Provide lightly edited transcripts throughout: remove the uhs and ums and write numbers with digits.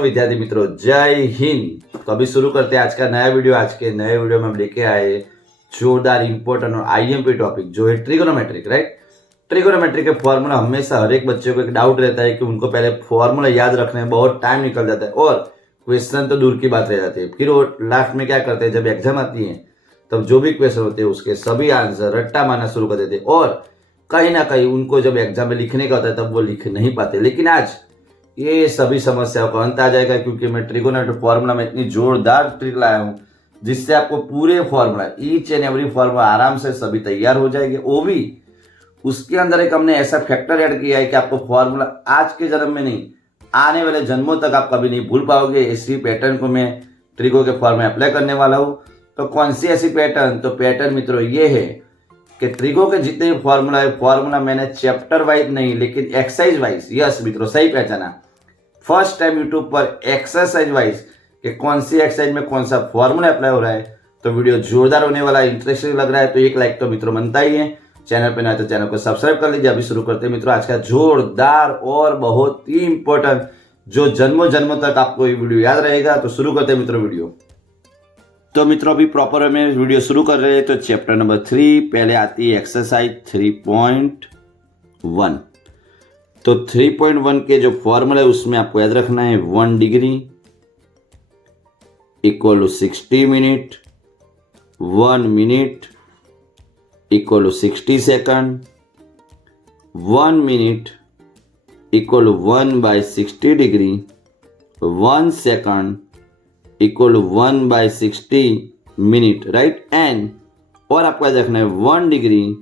तो विद्यार्थी मित्रों जय हिंद। तो अभी शुरू करते हैं आज का नया वीडियो। आज के नए वीडियो में हम लेके आए जोरदार इंपॉर्टेंट और आईएमपी टॉपिक जो है ट्रिगोनोमेट्रिक। राइट, ट्रिगोनोमेट्रिक के फॉर्मूला हमेशा हर एक बच्चे को एक डाउट रहता है कि उनको पहले फॉर्मूला याद रखने में बहुत टाइम निकल जाता है और क्वेश्चन तो दूर की बात रह जाती है। फिर वो लास्ट में क्या करते हैं, जब एग्जाम आती है तब जो भी क्वेश्चन होते हैं उसके सभी आंसर रट्टा मारना शुरू कर देते हैं और कहीं ना कहीं उनको जब एग्जाम में लिखने का होता है तब वो लिख नहीं पाते। लेकिन आज ये सभी समस्याओं का अंत आ जाएगा क्योंकि मैं ट्रिगोनोमेट्रिक फॉर्मूला में इतनी जोरदार ट्रिक लाया हूं जिससे आपको पूरे formula each and every formula आराम से सभी तैयार हो जाएंगे। वो भी उसके अंदर एक हमने ऐसा फैक्टर ऐड किया है कि आपको फॉर्मूला आज के जन्म में नहीं, आने वाले जन्मों तक आप कभी नहीं भूल पाओगे। इसी पैटर्न को मैं ट्रिगो के फॉर्म में अप्लाई करने वाला हूं। तो कौन सी ऐसी पैटर्न? तो पैटर्न मित्रों ये है कि ट्रिगो के जितने भी फॉर्मूला है, फॉर्मूला मैंने चैप्टर वाइज नहीं लेकिन एक्सरसाइज वाइज, यस मित्रों सही पहचाना, फर्स्ट टाइम यूट्यूब पर एक्सरसाइज वाइज कि कौन सी एक्सरसाइज में कौन सा फॉर्मूला अप्लाई हो रहा है। तो वीडियो जोरदार होने वाला है, इंटरेस्टिंग लग रहा है तो एक लाइक तो मित्रों बनता ही है। चैनल पे ना तो चैनल को सब्सक्राइब कर लीजिए। अभी शुरू करते हैं मित्रों आज का जोरदार और बहुत ही इंपॉर्टेंट जो जन्मों जन्मों तक आपको ये वीडियो याद रहेगा। तो शुरू करते हैं मित्रों वीडियो। तो मित्रों अभी प्रॉपर में वीडियो शुरू कर रहे हैं। तो चैप्टर नंबर 3 पहले आती है एक्सरसाइज 3.1। तो 3.1 के जो फॉर्मूला है उसमें आपको याद रखना है 1 degree equal to 60 minute, 1 minute equal to 60 second, 1 minute equal to 1/60 degree, 1 second equal to 1/60 minute. Right, and और आपको याद रखना है 1 degree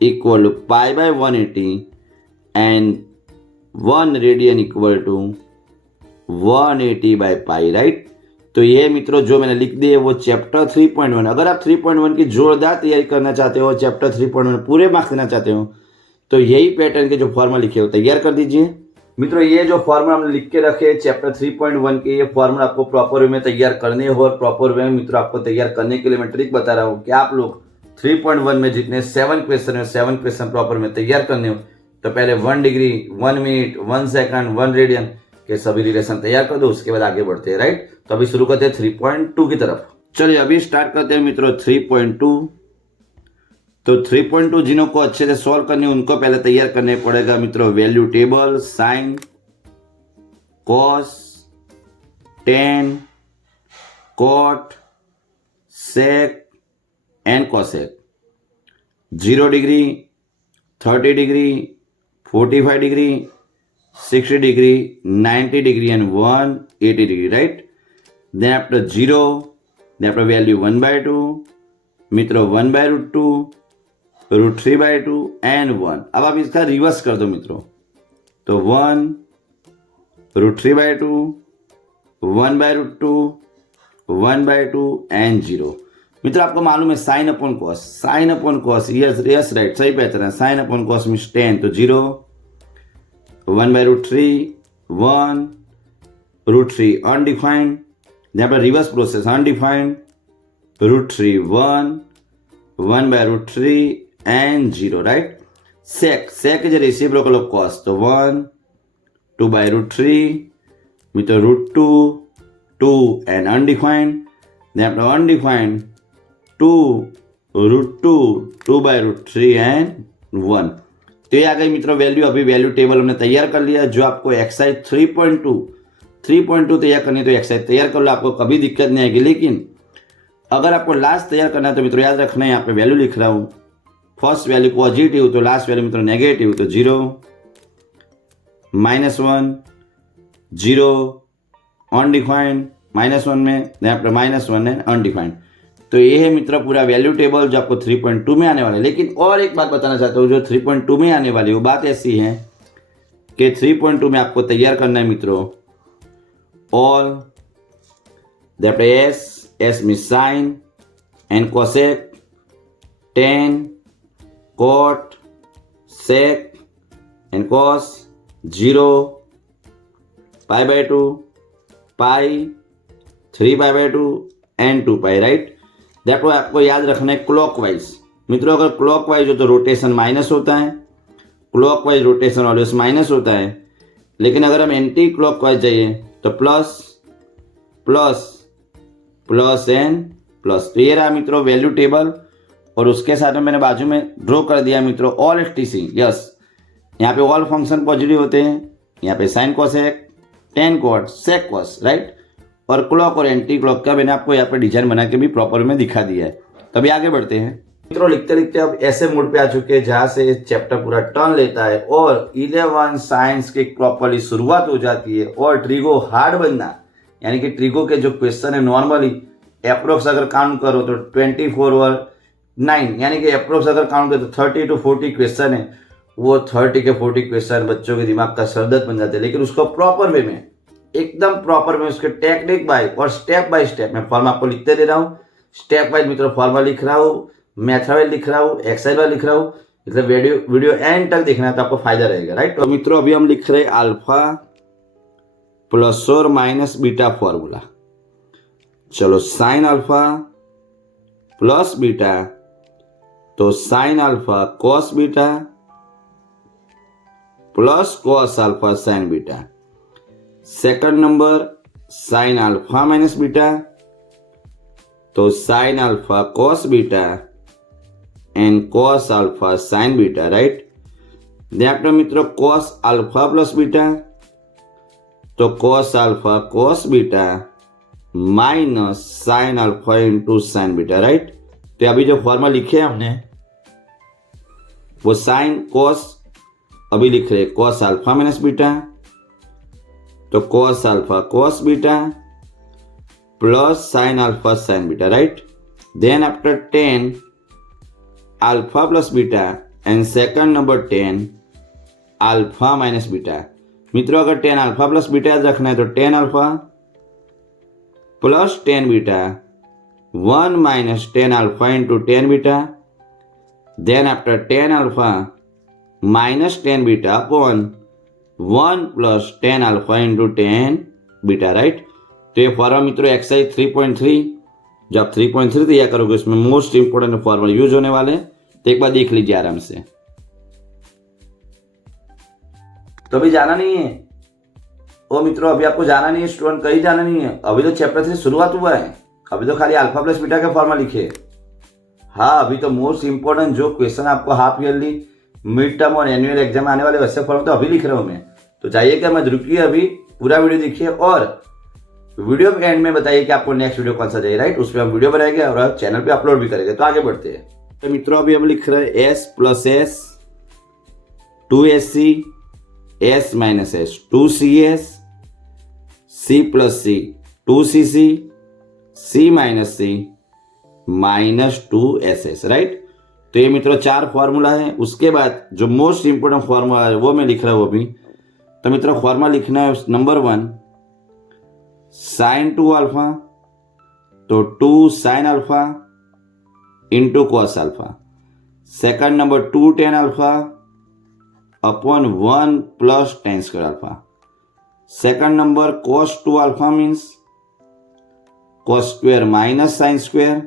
equal to π/180 and 1 radian equal to 180/π। Right, तो ये मित्रों जो मैंने लिख दिए वो चैप्टर 3.1। अगर आप 3.1 की जोरदार तैयारी करना चाहते हो, चैप्टर 3.1 पूरे मार्क्स देना चाहते हो तो यही पैटर्न के जो फॉर्मूला लिखे हो तैयार कर दीजिए। मित्रों ये जो फॉर्मूला हमने लिख के रखे चैप्टर 3.1 के, ये फॉर्मूला आपको प्रॉपर वे में तैयार करने हो और प्रॉपर वे में मित्रों आपको तैयार करने के लिए मैं ट्रिक बता रहा हूँ कि आप लोग 3.1 में जितने 7 क्वेश्चन है 7 क्वेश्चन प्रॉपर में तैयार करने हो तो पहले 1 डिग्री, 1 मिनट, 1 सेकंड, 1 रेडियन के सभी रिलेशन तैयार कर दो, उसके बाद आगे बढ़ते हैं। राइट, तो अभी शुरू करते हैं 3.2 की तरफ। चलिए अभी स्टार्ट करते हैं मित्रों 3.2। तो 3.2 जिन्हों को अच्छे से सॉल्व करने उनको पहले तैयार करने पड़ेगा मित्रों value table, sine, cos, tan, cot, sec and cosec. 0 degree, 30 degree, 45 degree, 60 degree, 90 degree and 180 degree. Right, then after 0, then after value 1/2 मित्रों 1/√2, √3/2 एंड 1। अब आप इसका रिवर्स कर दो मित्रों, तो 1, √3/2, 1/√2, 1/2 एंड 0। मित्रों आपको मालूम है sine upon cos, sine upon cos, yes yes right सही पहचान है। साइन अपॉन कॉस मीन्स 10, तो 0, 1/√3, 1, √3 अनडिफाइंड, यहाँ पर reverse process undefined, √3, 1, 1/√3 and 0। Right, sec, sec is reciprocal of cos, तो 1, 2/√3 मित्रों √2, 2 एंड अनडिफाइंड, यहाँ पर अनडिफाइंड 2, √2, 2/√3 एंड 1। तो ये आ गई मित्रों वैल्यू। अभी वैल्यू टेबल हमने तैयार कर लिया जो आपको एक्सरसाइज 3.2 तैयार करनी है तो एक्सरसाइज तैयार कर लो, आपको कभी दिक्कत नहीं आएगी। लेकिन अगर आपको लास्ट तैयार करना है तो मित्रों याद रखना है, यहाँ पे वैल्यू लिख रहा हूँ, फर्स्ट वैल्यू पॉजिटिव तो लास्ट वैल्यू मित्रों नेगेटिव, तो 0, -1, 0 अनडिफाइंड, -1 में यहाँ पर -1 है अनडिफाइंड। तो ये है मित्रों पूरा वैल्यू टेबल जो आपको 3.2 में आने वाला है। लेकिन और एक बात बताना चाहता हूँ जो 3.2 में आने वाली वो बात ऐसी है कि 3.2 में आपको तैयार करना है मित्रों all that s means sine and cosec, tan, cot, sec and cos, 0, π/2, pi, 3π/2 and 2π। Right, देखो आपको याद रखना है क्लॉकवाइज। मित्रों अगर क्लॉकवाइज हो तो रोटेशन माइनस होता है, क्लॉकवाइज रोटेशन ऑलवेज माइनस होता है। लेकिन अगर हम एंटी क्लॉकवाइज जाइए तो plus plus plus N plus. तो ये रहा मित्रों वैल्यू टेबल, और उसके साथ में मैंने बाजू में ड्रॉ कर दिया मित्रों ऑल टीसी। यस, यहाँ पे ऑल फंक्शन पॉजिटिव होते हैं, यहाँ पे साइन कोसेक, टेन कोट, सेक कोस, राइट। और क्लॉक और एंटी क्लॉक का मैंने आपको यहाँ पे डिजाइन बना के भी प्रॉपर में दिखा दिया है। तो अभी आगे बढ़ते हैं मित्रों। लिखते लिखते अब ऐसे मोड पे आ चुके हैं जहां से चैप्टर पूरा टर्न लेता है और 11 साइंस की प्रॉपरली शुरुआत हो जाती है और ट्रिगो हार्ड बनना, यानी कि ट्रिगो के जो क्वेश्चन है नॉर्मली अप्रोक्स अगर काउंट करो तो 24 और 9, यानी कि अप्रोक्स अगर काउंट करो तो 30 to 40 क्वेश्चन है। वो 30 के 40 क्वेश्चन बच्चों के दिमाग का सरदर्द बन जाते हैं, लेकिन उसको प्रॉपर वे में, एकदम प्रॉपर में, उसके टेक्निक बाय और स्टेप बाय स्टेप मैं फॉर्म आपको लिखते दे रहा हूँ। स्टेप वाइज मित्रों फॉर्मा लिख रहा हूँ, मैथड लिख रहा हूँ, एक्सरसाइज लिख रहा हूँ। मतलब वीडियो एंड तक देखना है तो आपको फायदा रहेगा, राइट। तो मित्रों अभी हम लिख रहे हैं अल्फा प्लस और माइनस बीटा फॉर्मूला। चलो साइन अल्फा प्लस बीटा, तो sine alpha cos beta plus cos alpha sine beta. Second number sine alpha minus beta, तो sine alpha cos beta and cos alpha sine beta, right. Then मित्रों cos alpha plus beta, तो cos alpha cos beta minus sine alpha into sine beta, right. तो अभी जो formula लिखे हैं हमने वो साइन कॉस, अभी लिख रहे कॉस अल्फा माइनस बीटा, तो cos alpha cos beta plus sine alpha sine beta, right. Then after 10 alpha plus beta and second number 10 alpha minus beta. मित्रों अगर 10 अल्फा प्लस बीटा याद रखना है तो 10 alpha plus 10 beta 1 minus 10 alpha into 10 beta. Then after 10 alpha minus 10 beta upon 1 plus 10 alpha into 10 beta, right. तो ये formula मित्रों exercise 3.3, जब आप 3.3 तैयार करोगे उसमें मोस्ट इंपोर्टेंट फॉर्मूला यूज होने वाले, तो एक बार देख लीजिए आराम से। तो अभी जाना नहीं है ओ मित्रों, अभी आपको जाना नहीं है स्टूडेंट, कहीं जाना नहीं है। अभी तो चैप्टर से शुरुआत हुआ है, अभी तो खाली अल्फा प्लस बीटा का फॉर्मूला लिखे। हाँ, अभी तो मोस्ट इंपोर्टेंट जो क्वेश्चन आपको हाफ ईयरली, मिड टर्म और एनुअल एग्जाम आने वाले वैसे फॉर्मूला तो अभी लिख रहा हूं मैं। तो चाहिए क्या, मत रुकिए, अभी पूरा वीडियो देखिए और वीडियो के एंड में बताइए कि आपको नेक्स्ट वीडियो कौन सा चाहिए, राइट। उस पर हम वीडियो बनाएंगे और चैनल पे अपलोड भी करेंगे। तो आगे बढ़ते हैं। तो मित्रों अभी हम लिख रहे हैं S plus S 2SC, S minus S 2CS, C plus C 2CC, C minus C minus 2SS, right. तो ये मित्रों 4 फॉर्मूला है। उसके बाद जो मोस्ट इंपोर्टेंट फॉर्मूला है वो मैं लिख रहा हूं अभी। तो मित्रों फॉर्मूला लिखना है नंबर 1 साइन 2 अल्फा, तो 2 sine alpha into cos alpha. Second number 2 tan alpha upon 1 plus tan square alpha. Second number cos 2 alpha means cos square minus sine square.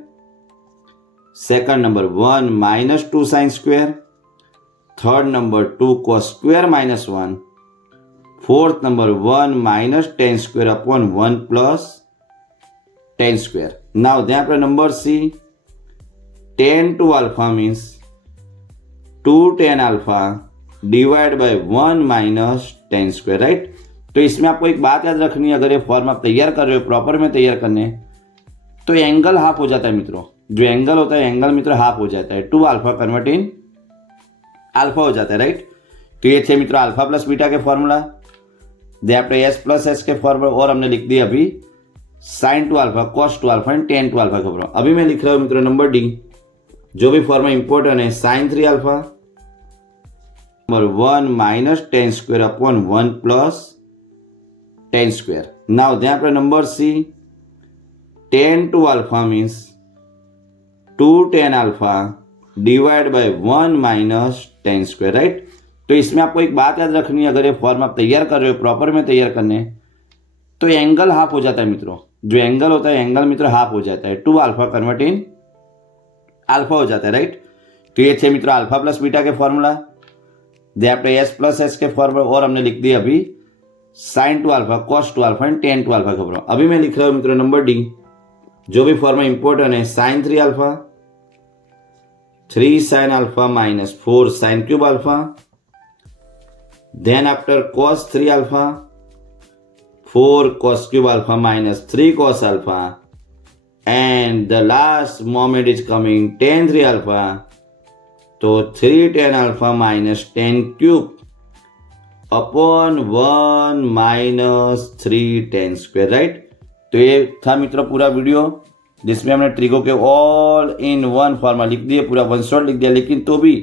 Second number 1 minus 2 sine square. Third number 2 cos square minus 1। Fourth number 1 minus tan square upon 1 plus tan square. Now यहाँ पर number C 10 to alpha means 2 10 alpha divide by 1 minus tan square, right. तो इसमें आपको एक बात याद रखनी है, अगर ये फॉर्म आप तैयार कर रहे हो प्रॉपर में तैयार करने, तो एंगल हाफ हो जाता है मित्रों। जो एंगल होता है एंगल मित्रों हाफ हो जाता है, 2 अल्फा कन्वर्ट इन अल्फा हो जाता है, राइट। तो ये थे मित्रों अल्फा प्लस बीटा के फॉर्मूला। दे आपने एस प्लस एस के फॉर्मूला और हमने लिख दिया अभी sine 2 alpha cos 2 alpha and tan 2 alpha का फॉर्मूला। अभी मैं लिख रहा हूं मित्रों नंबर डी, जो भी फॉर्मूला इंपॉर्टेंट है, sine 3 alpha number 1 minus tan square upon 1 plus tan square. Now यहाँ पर number C 10 to alpha means 2 10 alpha divide by 1 minus tan square, right. तो इसमें आपको एक बात याद रखनी है, अगर ये फॉर्म आप तैयार कर रहे हो प्रॉपर में तैयार करने, तो एंगल हाफ हो जाता है मित्रों। जो एंगल होता है एंगल मित्रों हाफ हो जाता है, 2 अल्फा कन्वर्ट इन अल्फा हो जाता है, राइट। तो ये थे मित्रों अल्फा प्लस बीटा के फॉर्मूला। दे आपने एस प्लस एस के फॉर्मूला और हमने लिख दिया अभी sine two alpha, cos two alpha and tan two alpha का फॉर्मूला। अभी मैं लिख रहा हूँ मित्रों नंबर डी, जो भी फॉर्मूला इंपॉर्टेंट है, sine 3 alpha, 3 sine alpha minus 4 sine cube alpha, then after cos 3 alpha, 4 cos cube alpha minus 3 cos alpha, and the last moment is coming tan 3 alpha, तो 3 tan alpha minus tan cube upon 1 minus 3 tan square, right. तो ये था मित्रों पूरा video, जिसमें हमने trigo के all in one फॉर्मा लिख दिए, पूरा वन शॉट लिख दिया। लेकिन तो भी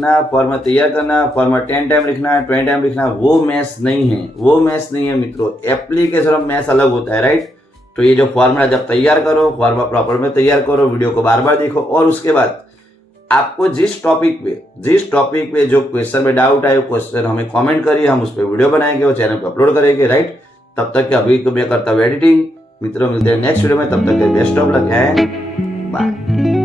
ना फॉर्मा तैयार करना, फॉर्मा 10 टाइम लिखना, 20 टाइम लिखना, वो मैथ्स नहीं है, वो मैथ्स नहीं है मित्रों। एप्लीकेशन ऑफ मैथ्स अलग होता है, राइट। तो ये जो फॉर्मूला जब तैयार करो, फॉर्मूला प्रॉपर में तैयार करो, वीडियो को बार बार देखो, और उसके बाद आपको जिस टॉपिक पे जो क्वेश्चन में डाउट आए, क्वेश्चन हमें कमेंट करिए, हम उस पर वीडियो बनाएंगे और चैनल पर अपलोड करेंगे, राइट। तब तक के अभी मैं करता हूँ एडिटिंग। मित्रों मिलते हैं नेक्स्ट वीडियो में, तब तक के best of luck and bye.